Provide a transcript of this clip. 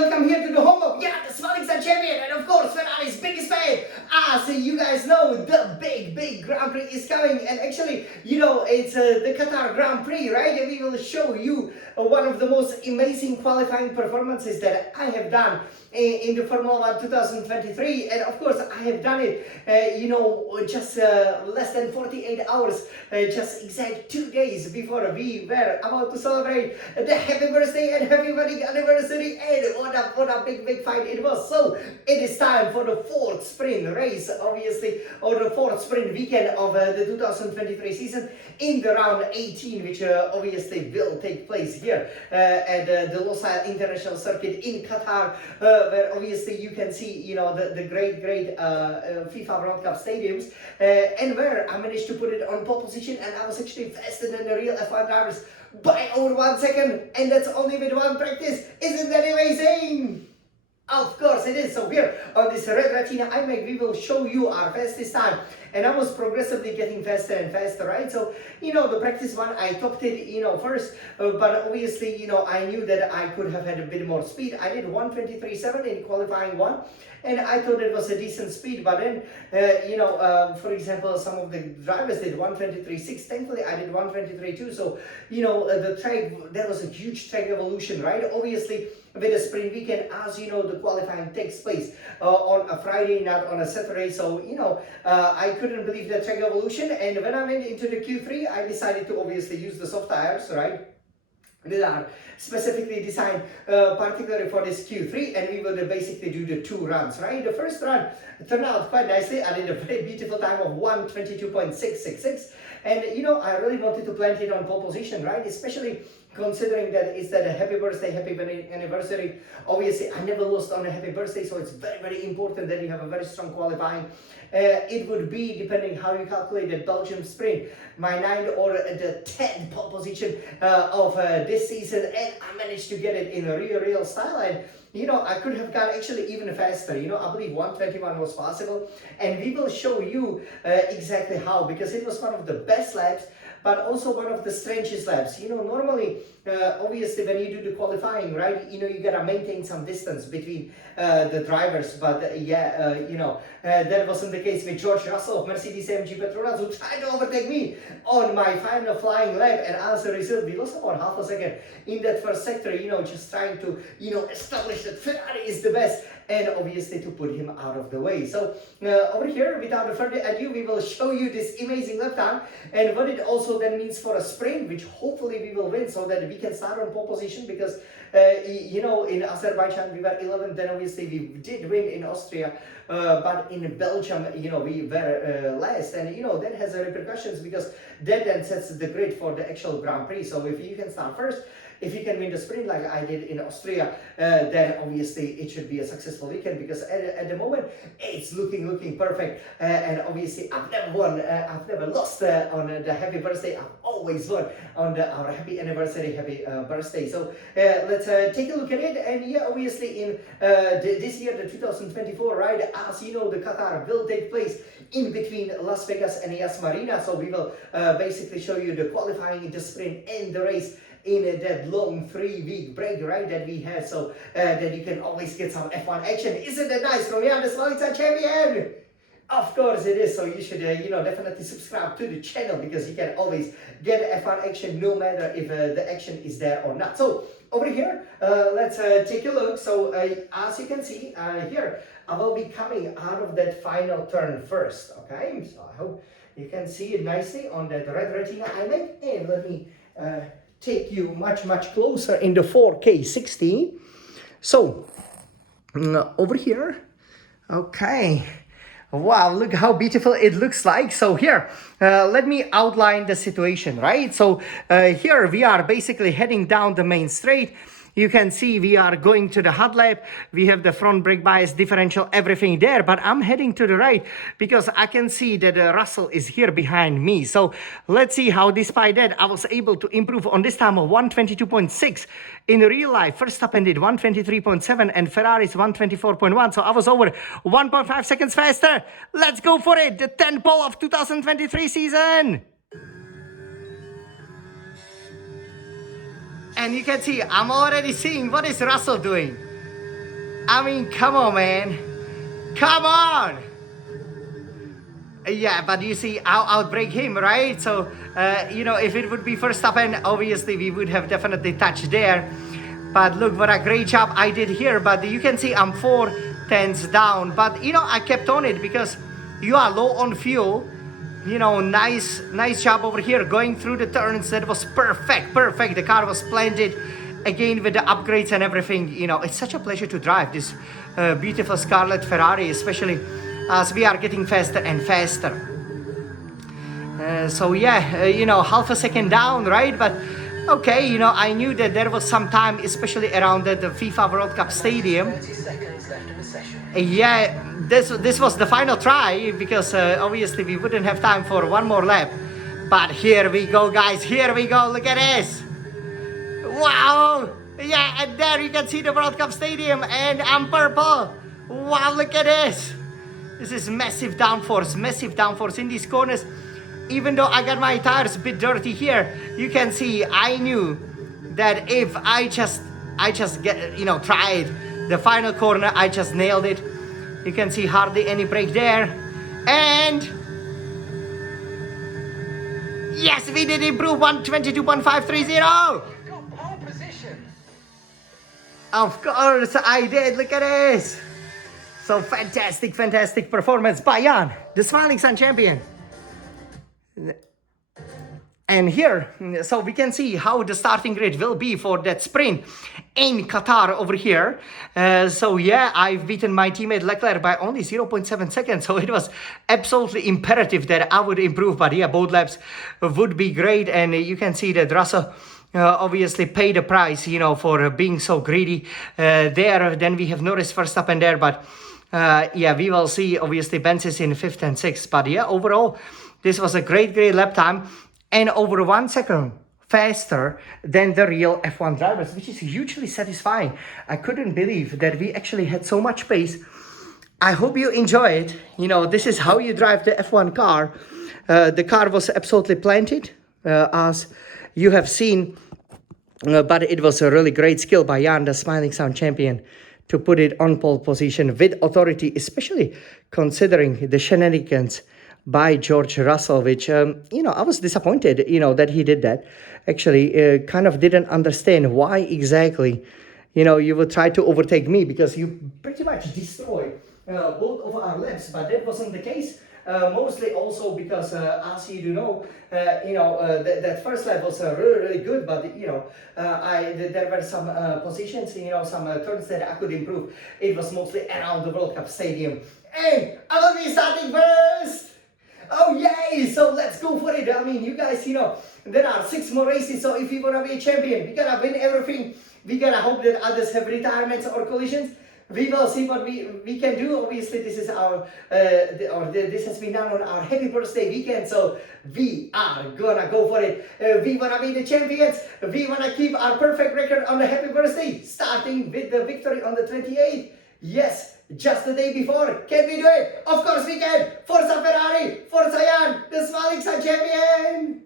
welcome here to the home of, the Smiling Sun champion, and of course, Ferrari's biggest fan. So you guys know, the big Grand Prix is coming, and actually, it's the Qatar Grand Prix, right? And we will show you one of the most amazing qualifying performances that I have done in the Formula 1 2023, and of course, I have done it, just less than 48 hours, just exact 2 days before we were about to celebrate the happy birthday and happy wedding anniversary, and what a big fight it was. So it is time for the fourth sprint race, obviously, or the fourth sprint weekend of the 2023 season in the round 18, which obviously will take place here at the Losail International Circuit in Qatar, where obviously you can see, the great FIFA World Cup stadiums, and where I managed to put it on pole position, and I was actually faster than the real F1 drivers by over 1 second, and that's only with one practice. Isn't that amazing? Of course it is. So here on this Red Retina iMac, we will show you our fastest time, and I was progressively getting faster and faster, right? So the practice one, I topped it first, but obviously I knew that I could have had a bit more speed. I did 1:23.7 in qualifying one, and I thought it was a decent speed, but then for example, some of the drivers did 1:23.6. Thankfully I did 1:23.2. So the track, there was a huge track evolution, right? Obviously with a sprint weekend, as the qualifying takes place on a Friday, not on a Saturday. So I couldn't believe the track evolution, and when I went into the Q3, I decided to obviously use the soft tires, right? That are specifically designed particularly for this Q3, and we will basically do the 2 runs, right? The first run turned out quite nicely. I did a very beautiful time of 1:22.666, and I really wanted to plant it on pole position, right? Especially considering that it's that a happy birthday, happy wedding anniversary. Obviously, I never lost on a happy birthday, so it's very important that you have a very strong qualifying. It would be, depending how you calculate the Belgium sprint, my 9th or the 10th pole position of this season, and I managed to get it in a real style. And I could have gone actually even faster. I believe 1:21 was possible, and we will show you exactly how, because it was one of the best laps, but also one of the strangest laps. Normally, obviously, when you do the qualifying, right, you gotta maintain some distance between the drivers, but that wasn't the case with George Russell of Mercedes-AMG Petronas, who tried to overtake me on my final flying lap, and as a result, we lost about half a second in that first sector, just trying to, establish that Ferrari is the best, and obviously to put him out of the way. So over here, without further ado, we will show you this amazing lap time, and what it also then means for a sprint, which hopefully we will win, so that we can start on pole position, because in Azerbaijan we were 11th, then obviously we did win in Austria, but in Belgium, we were last, and that has repercussions, because that then sets the grid for the actual Grand Prix. So if you can start first, if you can win the sprint like I did in Austria, then obviously it should be a successful weekend, because at the moment it's looking perfect. And obviously I've never won, I've never lost on the happy birthday. I've always won on our happy anniversary, happy birthday. So let's take a look at it. And obviously in this year, the 2024, right, as the Qatar will take place in between Las Vegas and Yas Marina. So we will basically show you the qualifying, the sprint, and the race in that long 3-week break, right, that we have, so that you can always get some F1 action. Isn't that nice from me, the Smiling Sun champion? Of course it is. So you should definitely subscribe to the channel, because you can always get F1 action no matter if the action is there or not. So over here, let's take a look. So as you can see here, I will be coming out of that final turn first, okay? So I hope you can see it nicely on that Red Retina iMac, and let me take you much closer in the 4K 60. So over here, okay, wow, look how beautiful it looks like. So here, let me outline the situation, right? So here we are basically heading down the main straight. You can see we are going to the hot lap. We have the front brake bias differential, everything there, but I'm heading to the right because I can see that Russell is here behind me. So let's see how, despite that, I was able to improve on this time of 1:22.6. In real life, Verstappen did 1:23.7 and Ferrari's 1:24.1. So I was over 1.5 seconds faster. Let's go for it. The 10th pole of 2023 season. And you can see, I'm already seeing what is Russell doing. I mean, come on, man. Come on. Yeah, but you see, I'll outbreak him, right? So, you know, if it would be Verstappen, obviously we would have definitely touched there. But look, what a great job I did here. But you can see I'm 4 tenths down. But, you know, I kept on it because you are low on fuel. You know, nice job over here going through the turns. That was perfect. The car was splendid. Again, with the upgrades and everything, you know, it's such a pleasure to drive this beautiful Scarlet Ferrari, especially as we are getting faster and faster. So yeah, you know, half a second down, right? But okay, you know, I knew that there was some time, especially around the FIFA World Cup Stadium. 30 seconds left in the session. Yeah, this was the final try because obviously we wouldn't have time for one more lap. But here we go, guys. Here we go. Look at this. Wow. Yeah, and there you can see the World Cup Stadium, and I'm purple. Wow, look at this. This is massive downforce in these corners. Even though I got my tires a bit dirty here, you can see I knew that if I just get, you know, tried the final corner, I just nailed it. You can see hardly any brake there. And yes, we did improve 122.530. Got pole position. Of course I did. Look at this. So fantastic performance by Jan, the Smiling Sun champion. And here, so we can see how the starting grid will be for that sprint in Qatar over here. So yeah, I've beaten my teammate Leclerc by only 0.7 seconds. So it was absolutely imperative that I would improve. But yeah, both laps would be great. And you can see that Russell obviously paid the price, you know, for being so greedy there. Then we have Norris Verstappen there. But yeah, we will see. Obviously, Benz is in 5th and 6th. But yeah, overall, this was a great lap time. And over 1 second faster than the real F1 drivers, which is hugely satisfying. I couldn't believe that we actually had so much pace. I hope you enjoy it. You know, this is how you drive the F1 car. The car was absolutely planted, as you have seen. But it was a really great skill by Jan, the Smiling Sun champion, to put it on pole position with authority, especially considering the shenanigans by George Russell, which, you know, I was disappointed, you know, that he did that. Actually, kind of didn't understand why exactly, you know, you would try to overtake me because you pretty much destroyed both of our laps, but that wasn't the case. Mostly also because, as you do know, that first lap was really good, but, you know, there were some positions, you know, some turns that I could improve. It was mostly around the World Cup Stadium. And I will be starting first! Oh yay! So let's go for it. I mean, you guys, you know, there are 6 more races. So if we wanna be a champion, we gotta win everything. We gotta hope that others have retirements or collisions. We will see what we can do. Obviously, this is our this has been done on our happy birthday weekend. So we are gonna go for it. We wanna be the champions. We wanna keep our perfect record on the happy birthday, starting with the victory on the 28th. Yes. Just the day before. Can we do it? Of course we can. Forza Ferrari, Forza Jan, the Smiling Sun champion.